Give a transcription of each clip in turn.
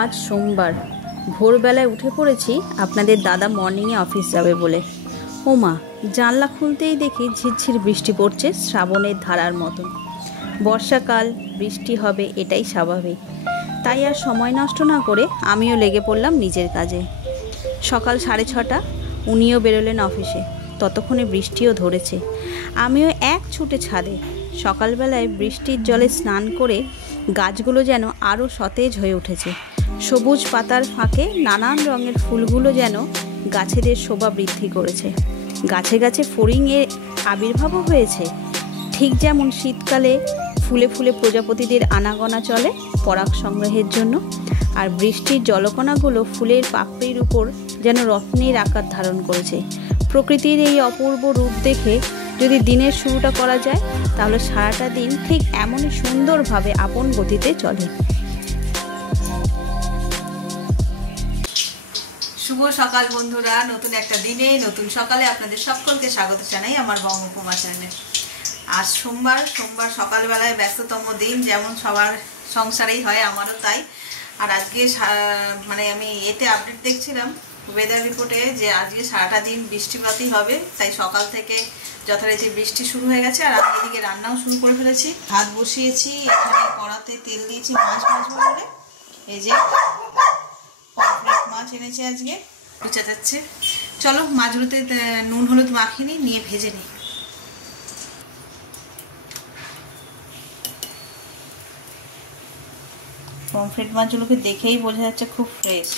আজ সোমবার ভোরবেলায় উঠে পড়েছি আপনাদের দাদা মর্নিংয়ে অফিস যাবে বলে। ও মা, জানলা খুলতেই দেখি ঝিরঝির বৃষ্টি পড়ছে শ্রাবণের ধারার মতন। বর্ষাকাল, বৃষ্টি হবে, এটাই স্বাভাবিক। তাই আর সময় নষ্ট না করে আমিও লেগে পড়লাম নিজের কাজে। সকাল 6:30, উনিও বেরোলেন অফিসে। ততক্ষণে বৃষ্টিও ধরেছে। আমিও এক ছুটে ছাদে। সকালবেলায় বৃষ্টির জলে স্নান করে গাছগুলো যেন আরও সতেজ হয়ে উঠেছে। সবুজ পাতার ফাঁকে নানান রঙের ফুলগুলো যেন গাছেদের শোভা বৃদ্ধি করেছে। গাছে গাছে ফড়িংয়ের আবির্ভাবও হয়েছে। ঠিক যেমন শীতকালে ফুলে ফুলে প্রজাপতিদের আনাগোনা চলে পরাগ সংগ্রহের জন্য, আর বৃষ্টির জলকণাগুলো ফুলের পাপড়ির উপর যেন রত্নের আকার ধারণ করেছে। প্রকৃতির এই অপূর্ব রূপ দেখে যদি দিনের শুরুটা করা যায়, তাহলে সারাটা দিন ঠিক এমনই সুন্দরভাবে আপন গতিতে চলে। শুভ সকাল বন্ধুরা, নতুন একটা দিনে নতুন সকালে আপনাদের সকলকে স্বাগত জানাই আমার বঙ্গোপমা চ্যানেলে। আজ সোমবার সকালবেলায় ব্যস্ততম দিন, যেমন সবার সংসারেই হয়, আমারও তাই। আর আজকে আমি এতে আপডেট দেখছিলাম ওয়েদার রিপোর্টে যে আজকে সারাটা দিন বৃষ্টিপাতই হবে, তাই সকাল থেকে যথারীতি বৃষ্টি শুরু হয়ে গেছে। আর আমি এদিকে রান্নাও শুরু করে ফেলেছি, ভাত বসিয়েছি, এখানে কড়াতে তেল দিয়েছি মাছ ভাজবো বলে। এই যে পমফ্রেট মাছ এনেছে আজকে, বোঝা যাচ্ছে। চলো মাছগুলোতে নুন হলুদ মাখিয়ে নিয়ে ভেজে নিই। পমফ্রেট মাছগুলোকে দেখেই বোঝা যাচ্ছে খুব ফ্রেশ,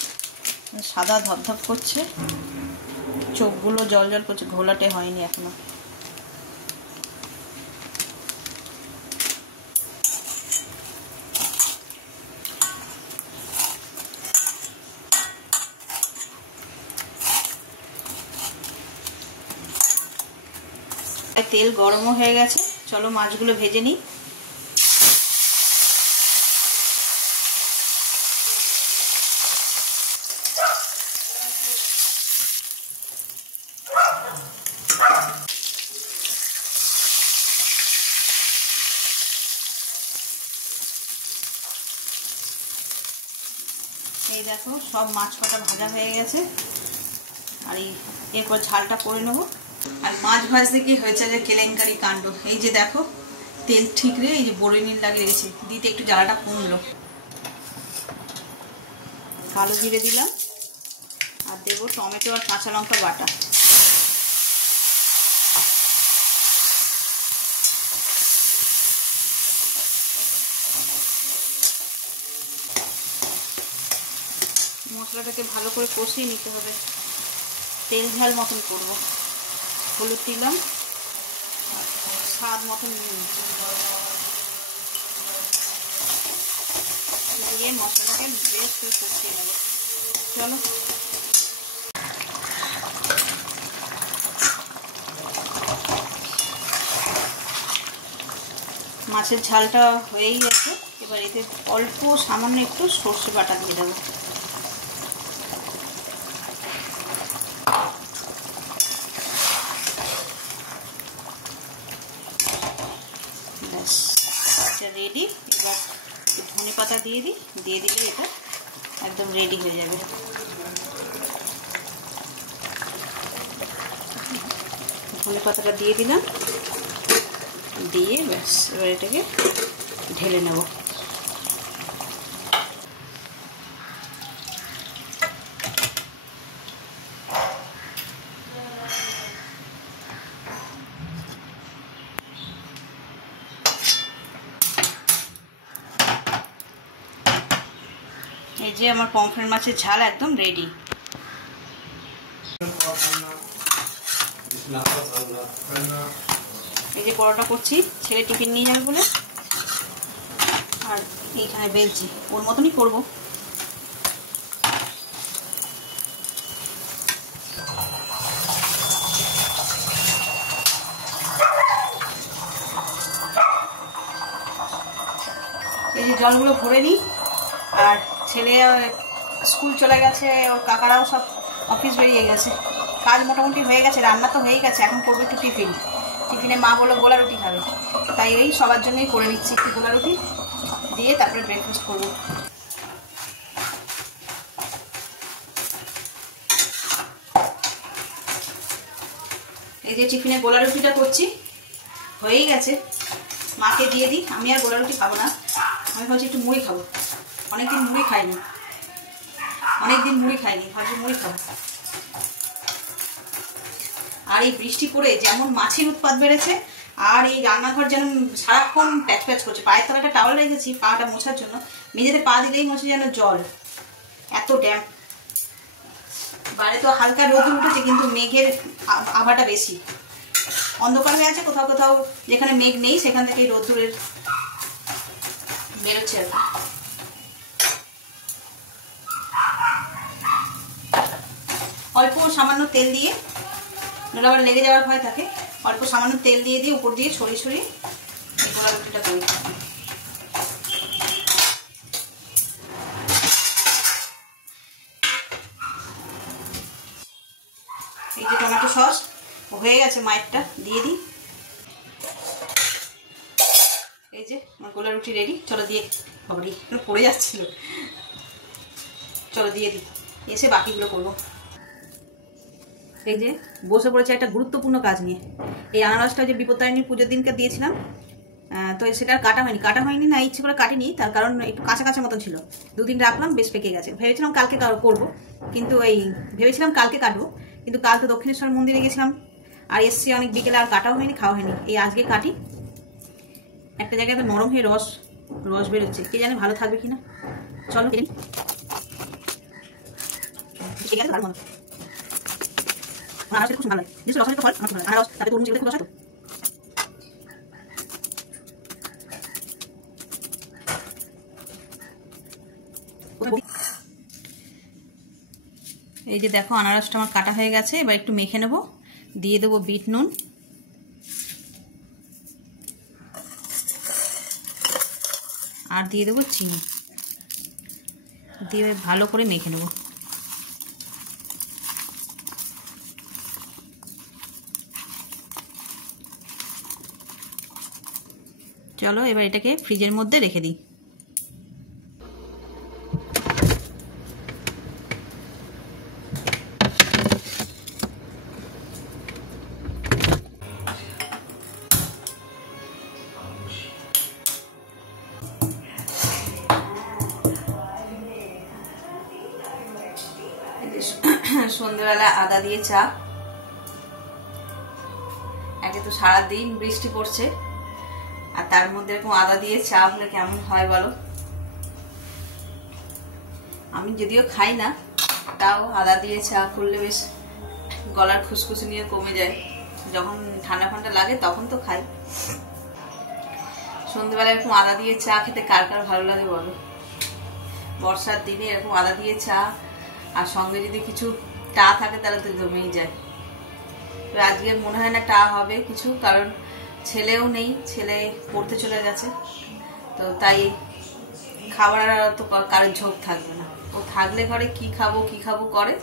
সাদা ধপধপ করছে, চোখগুলো জল জল করছে, ঘোলাটে হয়নি এখনো। তেল গরমও হয়ে গেছে, চলো মাছগুলো ভেজে নিই। এই দেখো সব মাছ কটা ভাজা হয়ে গেছে, আর এরপর ঝালটা করে নেবো। আর মাছ ভাজতে কি হয়েছে যে কেলেঙ্কারি কাণ্ড। এই যে দেখো তেল ঠিক রে, এই যে বড়ি নীল লাগিয়ে রেখেছি, দিতে একটু জ্বালাটা কমলো। কালো জিরে দিলাম, আর দেবো টমেটো আর কাঁচা লঙ্কা বাটা। মশলাটাকে ভালো করে কষিয়ে নিতে হবে, তেল ঝাল মতন করবো। হলুদ দিলাম, স্বাদ মতন দিয়ে মশলাটাকে বেশ করে কষিয়ে নেব। চলো মাছের ঝালটা হয়েই গেছে, এবার এতে অল্প সামান্য একটু সর্ষে বাটা দিয়ে দেবো। রেডি। এবার ধনে পাতা দিয়ে দিলে এটা একদম রেডি হয়ে যাবে। ধনে পাতাটা দিয়ে দিলাম, দিয়ে ব্যাস এবার এটাকে ঢেলে নেব। এই যে আমার পমফ্রেট মাছের ঝাল একদম রেডি। এই যে পরোটা করছি, ছেলে টিফিন নিয়ে যাবে বলে, আর এইখানে বেলছি, ওর মতনই করবো। এই যে জলগুলো ভরে নিই, আর ছেলে স্কুল চলে গেছে, ওর কাকারাও সব অফিস বেরিয়ে গেছে, কাজ মোটামুটি হয়ে গেছে, রান্না তো হয়ে গেছে। এখন করবো একটু টিফিনে মা বলে গোলা রুটি খাবে, তাই ওই সবার জন্যই করে নিচ্ছি একটু গোলা রুটি দিয়ে, তারপরে ব্রেকফাস্ট করবো। এই যে টিফিনে গোলা রুটিটা করছি, হয়েই গেছে। মাকে দিয়ে দিই, আমি আর গোলা রুটি খাবো না, আমি ভাবছি একটু মুড়ি খাবো। অনেকদিন মুড়ি খাইনি, ভাবছি মুড়ি খাবো। আর এই বৃষ্টি পড়ে যেমন মাছির উৎপাত বেড়েছে, আর এই রান্নাঘর যেন সারাক্ষণ প্যাচ প্যাচ করছে। পায়ের তলায় একটা টাওয়াল রেখেছি পাটা মোছার জন্য, মেঝেতে পা দিলেই মনে হচ্ছে যেন জল, এত ড্যাম। বাইরে তো হালকা রোদ উঠেছে, কিন্তু মেঘের আভাটা বেশি, অন্ধকার হয়ে আছে। কোথাও কোথাও যেখানে মেঘ নেই সেখান থেকে রোদ্দুরের বেরোচ্ছে আর কি। অল্প সামান্য তেল দিয়ে, নাহলে আবার লেগে যাওয়ার ভয় থাকে, অল্প সামান্য তেল দিয়ে উপর দিয়ে ছড়িয়ে ছড়িয়ে এই গোলা রুটিটা করি। এই যে টমেটো সস হয়ে গেছে, মায়েরটা দিয়ে দিই। এই যে আমার গোলা রুটি রেডি, চলো দিয়ে, বাবারি পড়ে যাচ্ছিল, চলো দিয়ে দিই, এসে বাকিগুলো করবো। এই যে বসে পড়েছে একটা গুরুত্বপূর্ণ কাজ নিয়ে। এই আনারসটা যে বিপত্তারিণীর পুজোর দিনকে দিয়েছিলাম, তো সেটা কাটা হয়নি না, ইচ্ছে করে কাটিনি, তার কারণ একটু কাঁচা কাঁচা মতন ছিল। দুদিন রাখলাম, বেশ পেকে গেছে। ভেবেছিলাম কালকে করবো, কিন্তু কালকে কাটবো, কিন্তু কালকে দক্ষিণেশ্বর মন্দিরে গেছিলাম আর এসছি অনেক বিকেলে, আর কাটাও হয়নি, খাওয়া হয়নি। এই আজকে কাটি, একটা জায়গায় তো নরম হয়ে রস বেরোচ্ছে, কে জানে ভালো থাকবে কিনা। চলো ঠিক আছে, ভালো আনারস খুব ভালো লাগে, বিশেষ রসায়িত ফল আমার খুব ভালো লাগে। আনারস তারপরে তরমুজ, খুব রসায়িত। এই যে দেখো আনারসটা আমার কাটা হয়ে গেছে, এবার একটু মেখে নেব। দিয়ে দেবো বিট নুন, আর দিয়ে দেবো চিনি, দিয়ে ভালো করে মেখে নেব। চলো এবার এটাকে ফ্রিজের মধ্যে রেখে দিই। সন্ধ্যেবেলা আদা দিয়ে চা, একে তো সারাদিন বৃষ্টি পড়ছে, আর তার মধ্যে এরকম আদা দিয়ে চা হলে কেমন হয় বলো। আমি যদিও খাই না, তাও আদা দিয়ে চা করলে বেশ গলার খুসখুসি নিয়ে কমে যায়। যখন ঠান্ডা ঠান্ডা লাগে তখন তো খাই। সন্ধ্যেবেলা এরকম আদা দিয়ে চা খেতে কার কার ভালো লাগে বলো। বর্ষার দিনে এরকম আদা দিয়ে চা, আর সঙ্গে যদি কিছু টা থাকে তাহলে তো জমেই যায়। তো আজকে মনে হয় না টা হবে কিছু, কারণ ছেলেও নেই, ছেলে পড়তে চলে গেছে, তো তাই খাবার তো কারোর ঝোঁক থাকবে না। ও থাকলে ঘরে কি খাবো করে,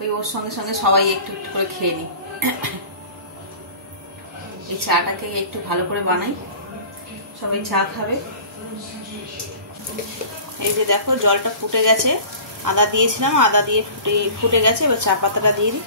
ওই ওর সঙ্গে সঙ্গে সবাই একটু একটু করে খেয়ে নিই। এই চাটাকে একটু ভালো করে বানাই, সবাই চা খাবে। এই যে দেখো জলটা ফুটে গেছে, আদা দিয়েছিলাম, আদা দিয়ে ফুটে গেছে। এবার চা পাতাটা দিয়ে দিই।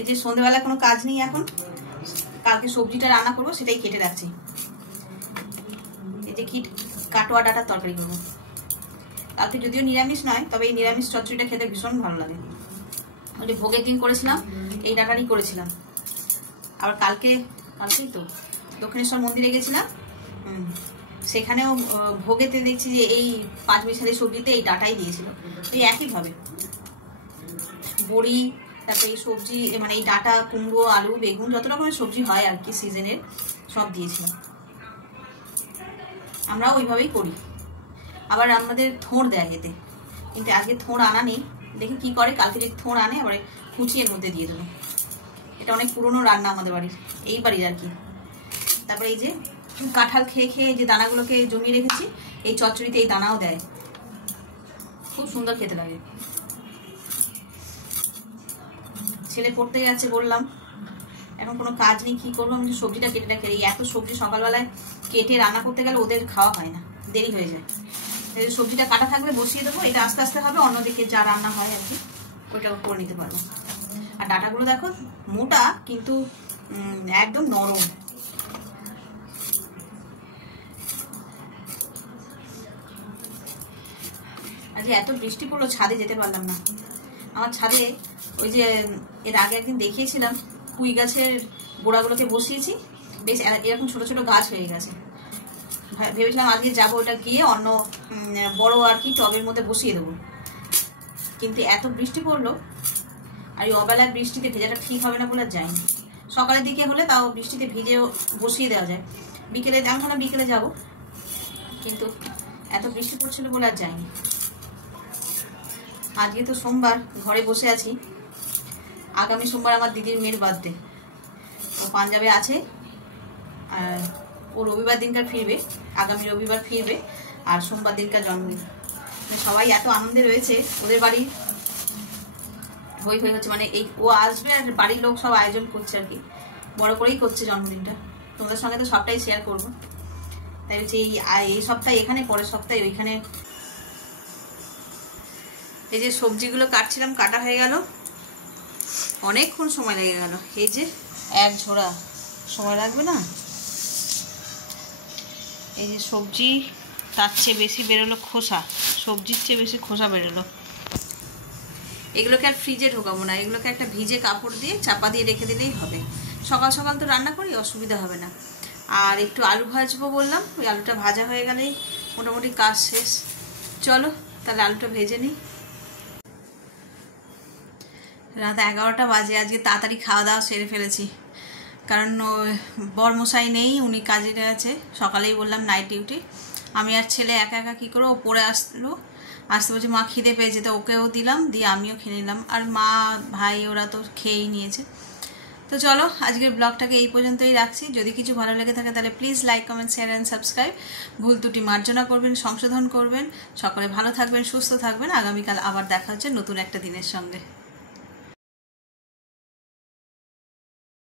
এই যে সন্ধ্যেবেলা কোনো কাজ নেই এখন, কালকে সবজিটা রান্না করবো, সেটাই কেটে রাখছি। এই যে কাটোয়া ডাটার তরকারি করবো। কালকে যদিও নিরামিষ নয়, তবে এই নিরামিষ চচ্চড়িটা খেতে ভীষণ ভালো লাগে। ওই যে ভোগের দিন করেছিলাম, এই ডাটারই করেছিলাম। আবার কালকেই তো দক্ষিণেশ্বর মন্দিরে গেছিলাম, সেখানেও ভোগেতে দেখছি যে এই পাঁচমিশালি সবজিতে এই ডাটাই দিয়েছিল। এই একইভাবে বড়ি, তারপরে এই সবজি, মানে এই ডাটা, কুমড়ো, আলু, বেগুন, যত রকমের সবজি হয় আর কি সিজনের, সব দিয়েছিল। আমরাও ওইভাবেই করি। আবার আমাদের থোড় দেয় এতে, কিন্তু আজকে থোড় আনা নেই, দেখি কি করে। কালকে যদি থোড় আনে আবার কুচিয়ের মধ্যে দিয়ে দেবো। এটা অনেক পুরনো রান্না আমাদের বাড়ির, এই বাড়ির আর কি। তারপরে এই যে কাঁঠাল খেয়ে যে দানাগুলোকে জমিয়ে রেখেছি, এই চচ্চড়িতে এই দানাও দেয়, খুব সুন্দর খেতে লাগে। ছেলে পড়তে যাচ্ছে বললাম, এখন কোনো কাজ নেই, কি করবো, আমি সবজিটা কেটে রাখি। এই এত সবজি সকালবেলায় কেটে রান্না করতে গেলে ওদের খাওয়া হয় না, দেরি হয়ে যায়। সবজিটা কাটা থাকলে বসিয়ে দেবো, এটা আস্তে আস্তে হবে, অন্যদিকে যা রান্না হয় আর কি ওইটা করে নিতে পারবো। আর ডাঁটাগুলো দেখো মোটা কিন্তু একদম নরম। আজ এত বৃষ্টি পড়লো, ছাদে যেতে পারলাম না। আমার ছাদে ওই যে এর আগে একদিন দেখিয়েছিলাম, পুঁই গাছের গোড়াগুলোকে বসিয়েছি, বেশ এরকম ছোট ছোট গাছ হয়ে গেছে। ভেবেছিলাম আজকে যাবো, ওটা গিয়ে অন্য বড় আর কি টবের মধ্যে বসিয়ে দেবো, কিন্তু এত বৃষ্টি পড়লো, আর এই অবেলার বৃষ্টিতে ভেজাটা ঠিক হবে না বলে যায়নি। সকালের দিকে হলে তাও বৃষ্টিতে ভিজে বসিয়ে দেওয়া যায়, বিকেলে আমি না বিকেলে যাবো, কিন্তু এত বৃষ্টি পড়ছিল বলে আর যায়নি। আজকে তো সোমবার, ঘরে বসে আছি। আগামী সোমবার আমার দিদির মেয়ের বার্থডে, ও পাঞ্জাবে আছে, আর ও রবিবার দিনকার ফিরবে, আগামী রবিবার ফিরবে, আর সোমবার দিনকার জন্মদিন। সবাই এত আনন্দে রয়েছে, ওদের বাড়ি হই হই হচ্ছে, মানে এই ও আসবে আর বাড়ির লোক সব আয়োজন করছে আর কি, বড় করেই করছে জন্মদিনটা। তোমাদের সঙ্গে তো সবটাই শেয়ার করবো, তাই হচ্ছে এই সপ্তাহে এখানে, পরের সপ্তাহে ওইখানে। এই যে সবজিগুলো কাটছিলাম, কাটা হয়ে গেল, অনেকক্ষণ সময় লেগে গেল। এই যে এক ঝোড়া সময় লাগবে না। এই যে সবজি, তার চেয়ে বেশি বেরোলো খোসা, সবজির চেয়ে বেশি খোসা বেরোলো। এগুলোকে আর ফ্রিজে ঢোকাবো না, এগুলোকে একটা ভিজে কাপড় দিয়ে চাপা দিয়ে রেখে দিলেই হবে। সকাল সকাল তো রান্না করি, অসুবিধা হবে না। আর একটু আলু ভাজবো বললাম, ওই আলুটা ভাজা হয়ে গেলেই মোটামুটি কাজ শেষ। চলো তাহলে আলুটা ভেজে নিই। রাত 11টা বাজে, আজকে তাড়াতাড়ি খাওয়া দাওয়া সেরে ফেলেছি, কারণ বরমশাই নেই, উনি কাজে আছে। সকালেই বললাম নাইট ডিউটি, আমি আর ছেলে একা একা কী করবো, পড়ে আসতে বলছে মা খিদে পেয়েছে, তো ওকেও দিলাম, দিয়ে আমিও খেয়ে নিলাম, আর মা ভাই ওরা তো খেয়েই নিয়েছে। তো চলো আজকের ব্লগটাকে এই পর্যন্তই রাখছি। যদি কিছু ভালো লেগে থাকে তাহলে please like, comment, share and subscribe. ভুল ত্রুটি মার্জনা করবেন, সংশোধন করবেন। সকলে ভালো থাকবেন, সুস্থ থাকবেন। আগামীকাল আবার দেখা হচ্ছে নতুন একটা দিনের সঙ্গে।